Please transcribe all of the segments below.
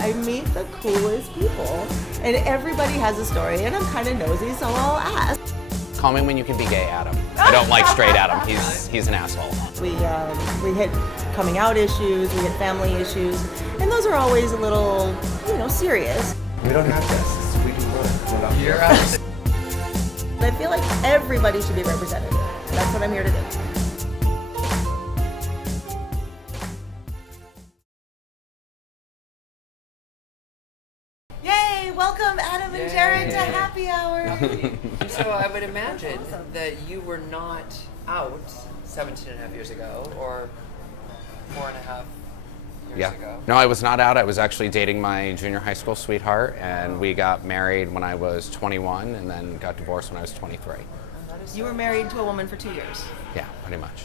I meet the coolest people, and everybody has a story, and I'm kind of nosy, so I'll ask. Call me when you can be gay, Adam. I don't like straight Adam. He's an asshole. We hit coming out issues, we hit family issues, and those are always a little, serious. We don't have guests. We can work. We're not You're right. I feel like everybody should be represented. That's what I'm here to do. Yay! Welcome, Adam and Jerrett, to Happy Hour. So I would imagine that you were not out 17 and a half years ago, or 4.5 years ago. No, I was not out. I was actually dating my junior high school sweetheart, and we got married when I was 21, and then got divorced when I was 23. You were married to a woman for 2 years. Yeah, pretty much.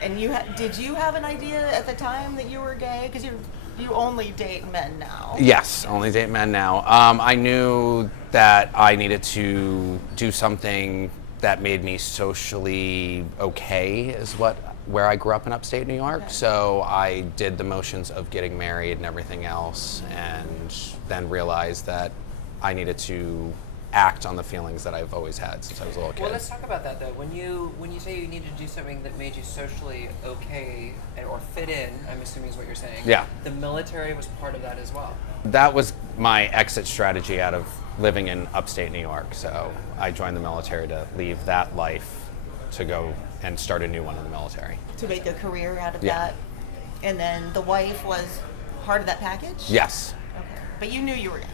And did you have an idea at the time that you were gay? Because you only date men now. Yes, only date men now. I knew that I needed to do something that made me socially okay, is where I grew up in upstate New York. Okay. So I did the motions of getting married and everything else, and then realized that I needed to act on the feelings that I've always had since I was a little kid. Well, let's talk about that though. When you say you needed to do something that made you socially okay or fit in, I'm assuming is what you're saying. Yeah. The military was part of that as well. That was my exit strategy out of living in upstate New York. So I joined the military to leave that life to go and start a new one in the military. To make a career out of that. And then the wife was part of that package? Yes. Okay. But you knew you were gay.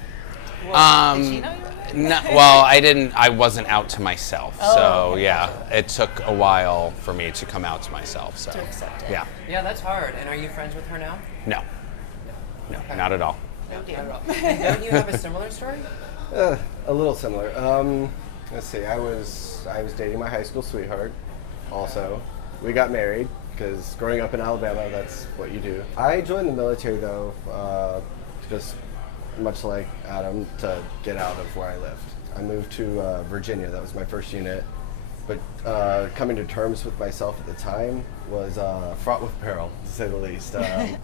Well, did she know you were gay? No, well, I wasn't out to myself. Oh, so okay. yeah, it took a while for me to come out to myself. So to accept it. Yeah. Yeah, that's hard. And are you friends with her now? No. No, not at all. No, not at all. And don't you have a similar story? A little similar. Let's see. I was dating my high school sweetheart. Also, we got married because growing up in Alabama, that's what you do. I joined the military though, just much like Adam, to get out of where I lived. I moved to Virginia. That was my first unit. But coming to terms with myself at the time was fraught with peril, to say the least.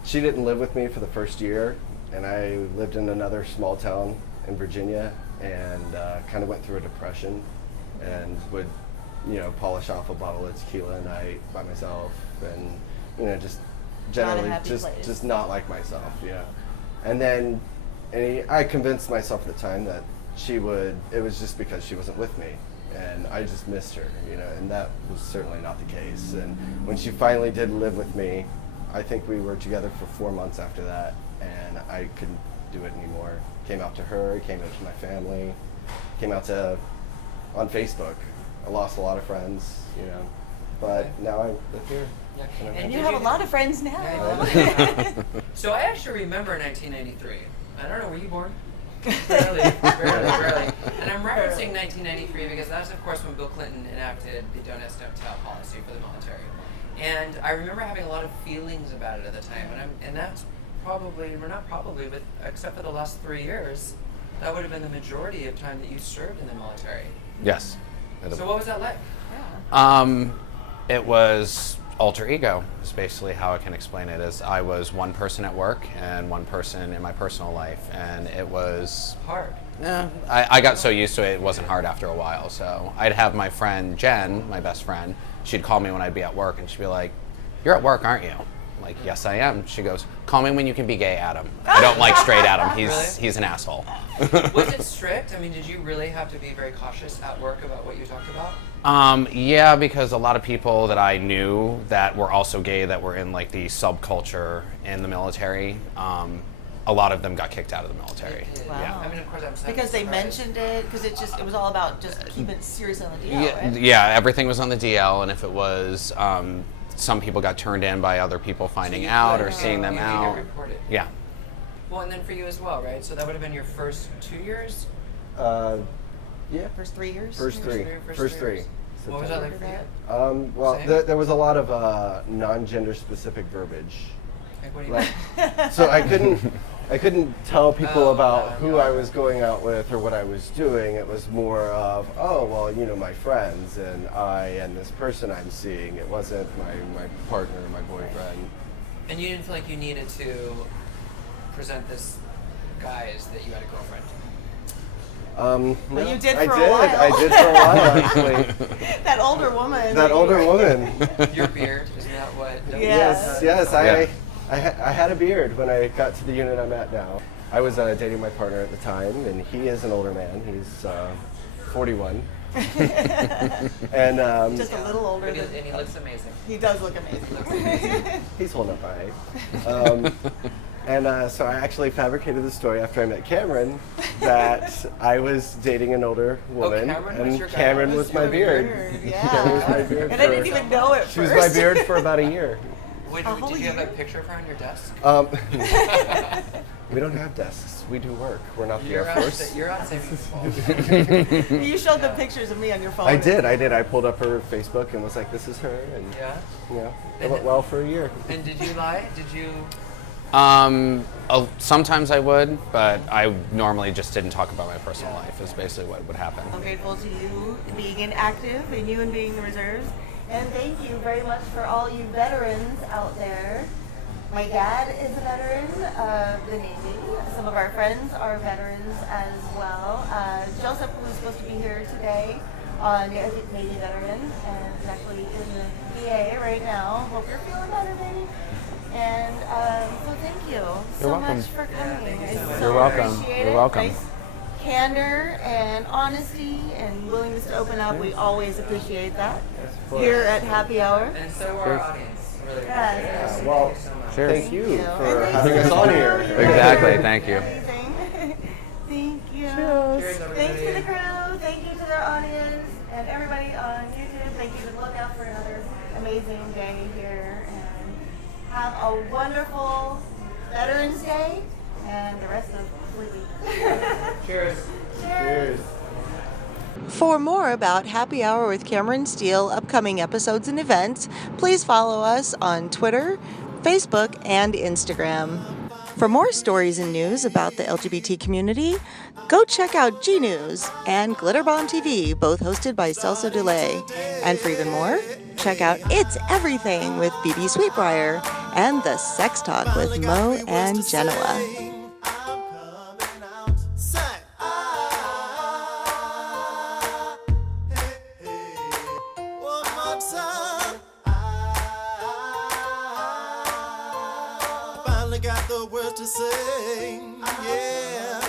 She didn't live with me for the first year, and I lived in another small town in Virginia, and kind of went through a depression, and would, polish off a bottle of tequila a night by myself, and just generally just not like myself, And then I convinced myself at the time that it was just because she wasn't with me, and I just missed her, and that was certainly not the case. And when she finally did live with me, I think we were together for 4 months after that, and I couldn't do it anymore. Came out to her, came out to my family, came out on Facebook. I lost a lot of friends, but now I live here. Yeah. And you have a lot of friends now. So I actually remember 1993. I don't know, were you born? Barely. And I'm referencing 1993 because that's, of course, when Bill Clinton enacted the Don't Ask, Don't Tell policy for the military. And I remember having a lot of feelings about it at the time. And that's probably, or not probably, but except for the last 3 years, that would have been the majority of time that you served in the military. Yes. So what was that like? It was alter ego, is basically how I can explain it. Is I was one person at work and one person in my personal life, and it was hard. Yeah, I got so used to it, it wasn't hard after a while. So I'd have my friend Jen, my best friend, she'd call me when I'd be at work, and she'd be like, "You're at work, aren't you?" I'm like, "Yes, I am." She goes, "Call me when you can be gay, Adam. I don't like straight Adam. He's an asshole." Was it strict? I mean, did you really have to be very cautious at work about what you talked about? Yeah, because a lot of people that I knew that were also gay, that were in like the subculture in the military, a lot of them got kicked out of the military. Wow. Yeah. I mean, of course, I'm sorry. Because they mentioned it, because it was all about just keeping it serious on the DL, right? Yeah, everything was on the DL, and if it was, some people got turned in by other people finding out or seeing them out. Yeah. Well, and then for you as well, right? So that would have been your first 2 years? Yeah. First 3 years? First three. What was that like for you? Well, there was a lot of non-gender specific verbiage. Like, what do you mean? So I couldn't tell people about who I was going out with or what I was doing. It was more of, my friends and this person I'm seeing. It wasn't my partner, my boyfriend. And you didn't feel like you needed to present this guys that you had a girlfriend? Well, you did I for a did. while. I did for a while, actually. That older woman. That older woman. Your beard, isn't that what? Yeah. Yes. Yeah. I had a beard when I got to the unit I'm at now. I was dating my partner at the time, and he is an older man. He's 41. And Just a little older And than he looks amazing. he does look amazing. he's holding up all right. And so I actually fabricated the story after I met Cameron that I was dating an older woman, Cameron was and your guy. Cameron was my beard. Yeah. Cameron was my beard. And I didn't even know it She was first. my beard for about a year. Wait, whole did you have year? a picture of her on your desk? We don't have desks. We do work. We're not the You're Air Force. you're on saving the ball. You showed them pictures of me on your phone. I did. I pulled up her Facebook and was like, "This is her," and Yeah. you know, it went well for a year. And did you lie? Did you? Sometimes I would, but I normally just didn't talk about my personal life. Is basically what would happen. I'm grateful to you being inactive and you and being in the reserves. And thank you very much for all you veterans out there. My dad is a veteran of the Navy. Some of our friends are veterans as well. Joseph, who's supposed to be here today, Navy veteran, and is actually in the VA right now. Hope you're feeling better, baby. And so thank you so welcome. much for coming. I so You're welcome. appreciate You're it. welcome. Nice candor and honesty and willingness to open up. We always appreciate that here at Happy Hour. And so our audience. Really. Yes. Well, Thank you so much. Cheers. thank you And for thank having you us on for here. being Exactly. Thank you. Amazing. Thank you. Cheers, Thanks to everybody. the crew. Thank you to their audience and everybody on YouTube. Thank you. And look out for another amazing day here. And have a wonderful Veterans Day and the rest of the week. Cheers. Cheers. For more about Happy Hour with Cameron Stiehl, upcoming episodes and events, please follow us on Twitter, Facebook, and Instagram. For more stories and news about the LGBT community, go check out G News and Glitter Bomb TV, both hosted by Celso Delay. And for even more, check out It's Everything with BB Sweetbriar and The Sex Talk with Mo and Genoa. Got the words to say, yeah.